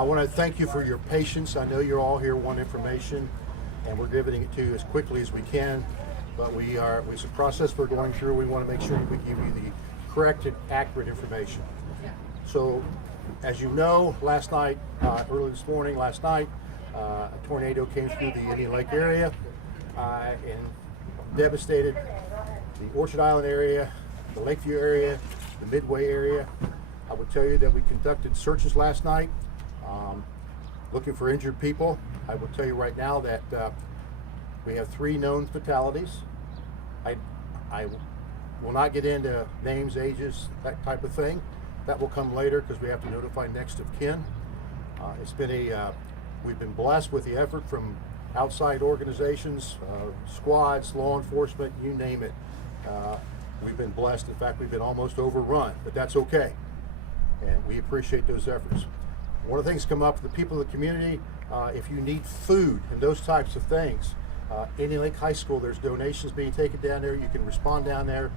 I want to thank you for your patience. I know you're all here wanting information, and we're giving it to you as quickly as we can. But it's a process we're going through. We want to make sure we give you the correct and accurate information. So, as you know, last night, early this morning, a tornado came through the Indian Lake area and devastated the Orchard Island area, the Lakeview area, the Midway area. I would tell you that we conducted searches last night, looking for injured people. I will tell you right now that we have 3 known fatalities. I will not get into names, ages, that type of thing. That will come later because we have to notify next of kin. We've been blessed with the effort from outside organizations, squads, law enforcement, you name it. We've been blessed. In fact, we've been almost overrun, but that's okay. And we appreciate those efforts. One of the things come up for the people of the community, if you need food and those types of things, Indian Lake High School, there's donations being taken down there. You can respond down there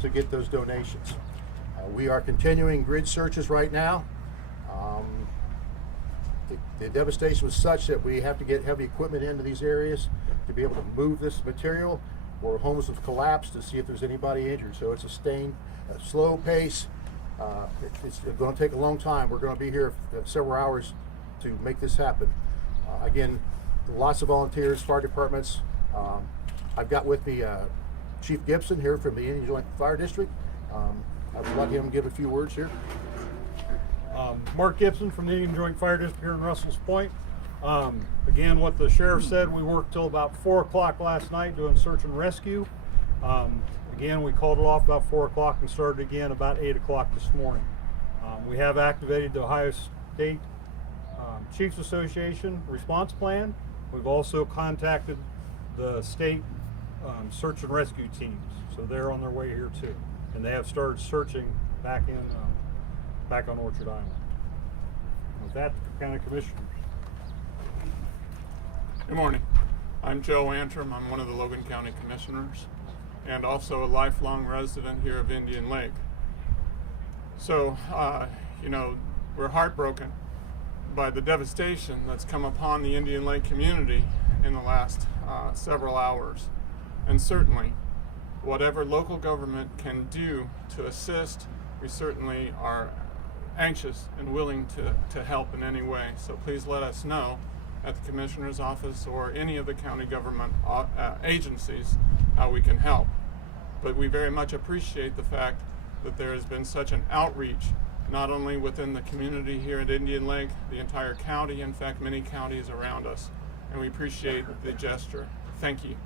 to get those donations. We are continuing grid searches right now. The devastation was such that we have to get heavy equipment into these areas to be able to move this material, or homes have collapsed, to see if there's anybody injured. So it's a slow pace. It's going to take a long time. We're going to be here several hours to make this happen. Again, lots of volunteers, fire departments. I've got with me Chief Gibson here from the Indian Lake Fire District. I would let him give a few words here. Mark Gibson from the Indian Joint Fire District here in Russell's Point. Again, what the sheriff said, we worked till about 4 o'clock last night doing search and rescue. Again, we called it off about 4 o'clock and started again about 8 o'clock this morning. We have activated the Ohio State Chiefs Association response plan. We've also contacted the state search and rescue teams, so they're on their way here too. And they have started searching back on Orchard Island. With that, County Commissioners. Good morning. I'm Joe Antrim. I'm one of the Logan County Commissioners and also a lifelong resident here of Indian Lake. So, we're heartbroken by the devastation that's come upon the Indian Lake community in the last several hours. And certainly, whatever local government can do to assist, we certainly are anxious and willing to help in any way. So please let us know at the Commissioner's office or any of the county government agencies how we can help. But we very much appreciate the fact that there has been such an outreach, not only within the community here at Indian Lake, the entire county, in fact many counties around us, and we appreciate the gesture. Thank you.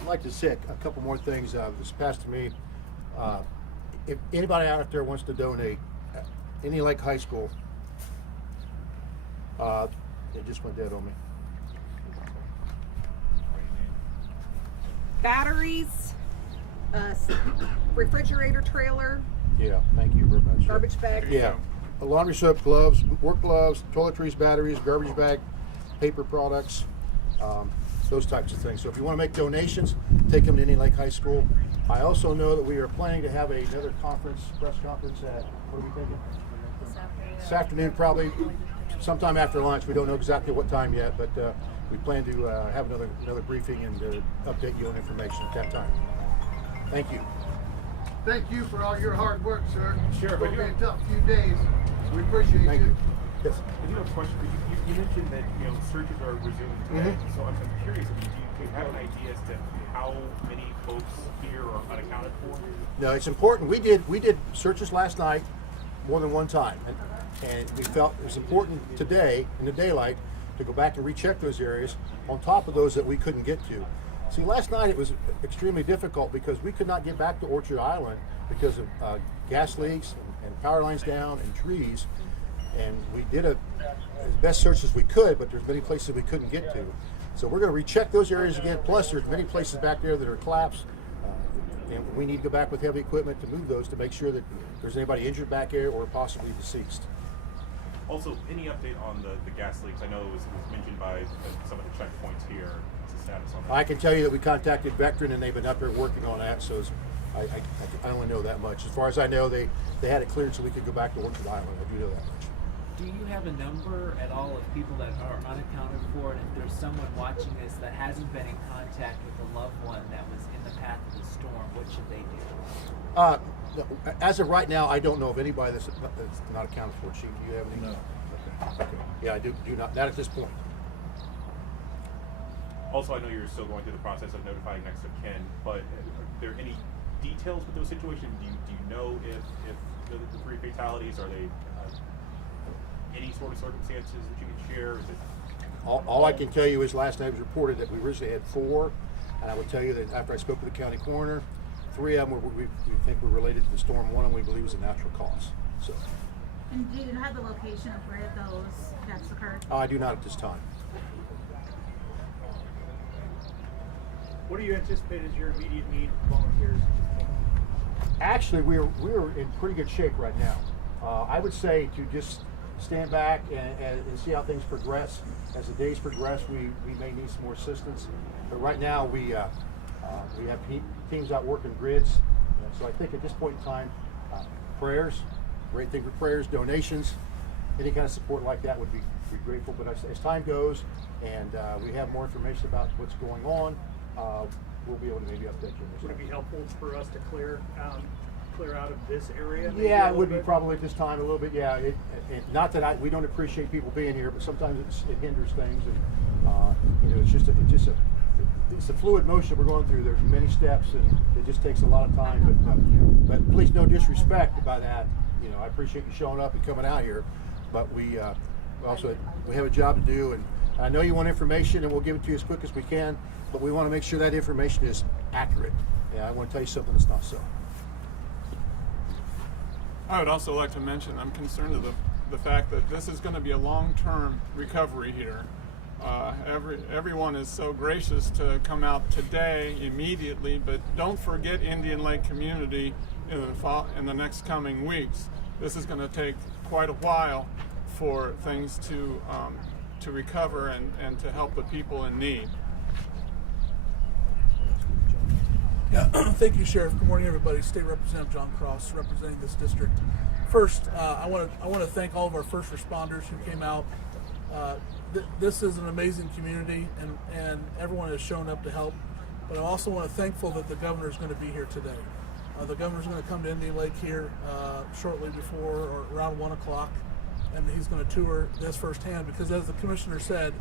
I'd like to say a couple more things. This passed to me. If anybody out there wants to donate, Indian Lake High School, it just went dead on me. Batteries, refrigerator trailer, Yeah, thank you very much. garbage bag. Yeah, a laundry soap, gloves, work gloves, toiletries, batteries, garbage bag, paper products, those types of things. So if you want to make donations, take them to Indian Lake High School. I also know that we are planning to have another press conference at, what are we thinking? This afternoon, probably sometime after lunch. We don't know exactly what time yet, but we plan to have another briefing and update you on information at that time. Thank you. Thank you for all your hard work, sir. Sure, It's but going to be a tough few days. We appreciate Thank you. Yes. I do have a question. You mentioned that searches are resuming today. Mhm. So I'm curious. Do you have an idea as to how many folks here are unaccounted for? No, it's important. We did searches last night more than one time, and we felt it was important today in the daylight to go back and recheck those areas on top of those that we couldn't get to. See, last night it was extremely difficult because we could not get back to Orchard Island because of gas leaks and power lines down and trees. And we did as best search as we could, but there's many places we couldn't get to. So we're going to recheck those areas again. Plus, there's many places back there that are collapsed, and we need to go back with heavy equipment to move those to make sure that there's anybody injured back there or possibly deceased. Also, any update on the gas leaks? I know it was mentioned by some of the checkpoints here. What's the status on that? I can tell you that we contacted Vectren and they've been up there working on that. So as I only know that much. As far as I know, they had it cleared so we could go back to Orchard Island. I do know that much. Do you have a number at all of people that are unaccounted for? And if there's someone watching this that hasn't been in contact with a loved one that was in the path of the storm, what should they do? As of right now, I don't know of anybody that's not accounted for. Chief, do you have any? No. Okay. Yeah, I do not at this point. Also, I know you're still going through the process of notifying next of kin, but are there any details with those situations? Do you know if the three fatalities, are they any sort of circumstances that you can share? Is it All I can tell you is last night it was reported that we originally had 4, and I will tell you that after I spoke with the county coroner, 3 of them we think were related to the storm. 1 of them we believe was a natural cause. So And do you have the location of where those deaths occurred? I do not at this time. What do you anticipate as your immediate need for volunteers? Actually, we're in pretty good shape right now. I would say to just stand back and see how things progress. As the days progress, we may need some more assistance. But right now, we have teams out working grids. So I think at this point in time, prayers, great thing for prayers, donations, any kind of support like that would be grateful. But as time goes and we have more information about what's going on, we'll be able to maybe update you. Would it be helpful for us to clear out of this area? maybe Yeah, a it would little be bit? probably at this time a little bit. Yeah, not that we don't appreciate people being here, but sometimes it hinders things, and it's a fluid motion we're going through. There's many steps, and it just takes a lot of time. But please, no disrespect by that. I appreciate you showing up and coming out here, but we have a job to do, and I know you want information, and we'll give it to you as quick as we can. But we want to make sure that information is accurate. Yeah, I want to tell you something that's not so. I would also like to mention I'm concerned of the fact that this is going to be a long-term recovery here. Everyone is so gracious to come out today immediately, but don't forget Indian Lake community in the next coming weeks. This is going to take quite a while for things to recover and to help the people in need. Yeah, thank you, Sheriff. Good morning, everybody. State Representative John Cross, representing this district. First, I want to thank all of our first responders who came out. This is an amazing community, and everyone has shown up to help. But I also want to thankful that the governor is going to be here today. The governor's going to come to Indian Lake here shortly before or around 1 o'clock, and he's going to tour this firsthand. Because as the commissioner said,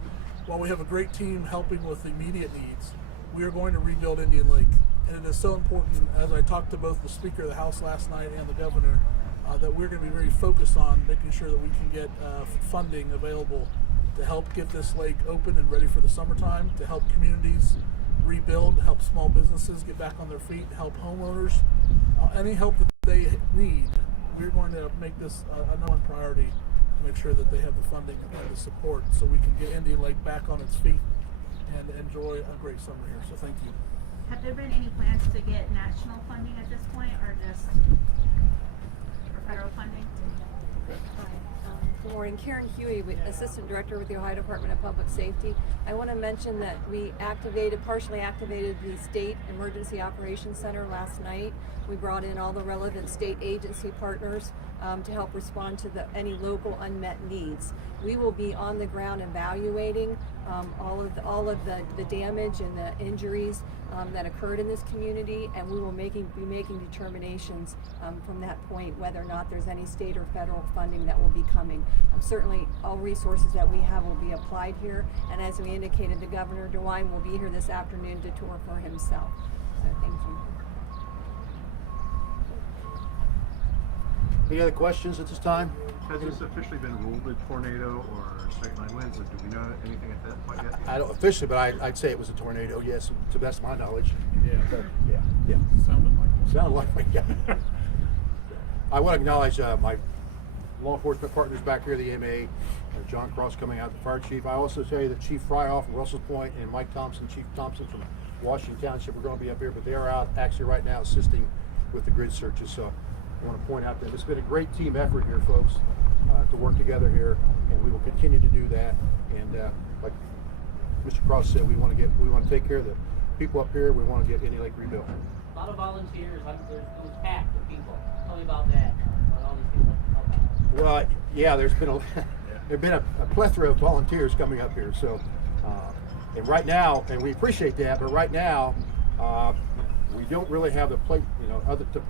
while we have a great team helping with the immediate needs, we are going to rebuild Indian Lake. And it is so important, as I talked to both the Speaker of the House last night and the Governor, that we're going to be very focused on making sure that we can get funding available to help get this lake open and ready for the summertime, to help communities rebuild, help small businesses get back on their feet, help homeowners, any help that they need. We're going to make this a number one priority to make sure that they have the funding and the support so we can get Indian Lake back on its feet and enjoy a great summer here. So thank you. Have there been any plans to get national funding at this point, or just for federal funding? Good morning, Karen Huey, Assistant Director with the Ohio Department of Public Safety. I want to mention that we partially activated the State Emergency Operations Center last night. We brought in all the relevant state agency partners to help respond to any local unmet needs. We will be on the ground evaluating all of the damage and the injuries that occurred in this community, and we will be making determinations from that point whether or not there's any state or federal funding that will be coming. Certainly all resources that we have will be applied here, and as we indicated, the Governor DeWine will be here this afternoon to tour for himself. So thank you. Any other questions at this time? Has this officially been ruled a tornado or straight-line winds? Or do we know anything at that point yet? I don't officially, but I'd say it was a tornado. Yes, to the best of my knowledge. Yeah. Sounded like one. Yeah. I want to acknowledge my law enforcement partners back here, the EMA, John Cross coming out, the fire chief. I also tell you that Chief Fryoff from Russell Point and Mike Thompson, Chief Thompson from Washington Township, we're going to be up here, but they're out actually right now assisting with the grid searches. So I want to point out that it's been a great team effort here, folks, to work together here, and we will continue to do that. And like Mr. Cross said, we want to take care of the people up here. We want to get Indian Lake rebuilt. A lot lot of volunteers. It was packed with people. Tell me about that. About all these people helping out. Well, yeah, there's been a plethora of volunteers coming up here. So, and right now, and we appreciate that, but right now, we don't really have the plate, other to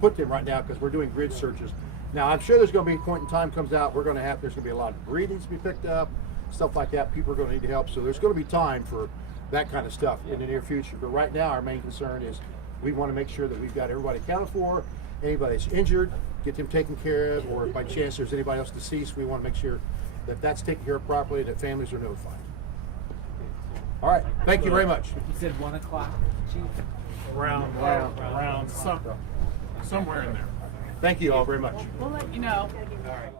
put them right now because we're doing grid searches. Now, I'm sure there's going to be a point in time comes out there's going to be a lot of breedings to be picked up, stuff like that. People are going to need help, so there's going to be time for that kind of stuff in the near future. But right now, our main concern is we want to make sure that we've got everybody accounted for. Anybody that's injured, get them taken care of, or by chance there's anybody else deceased, we want to make sure that that's taken care of properly, that families are notified. All right, thank you very much. You said 1 o'clock, Chief? Around somewhere in there. Thank you all very much. We'll let you know. All right.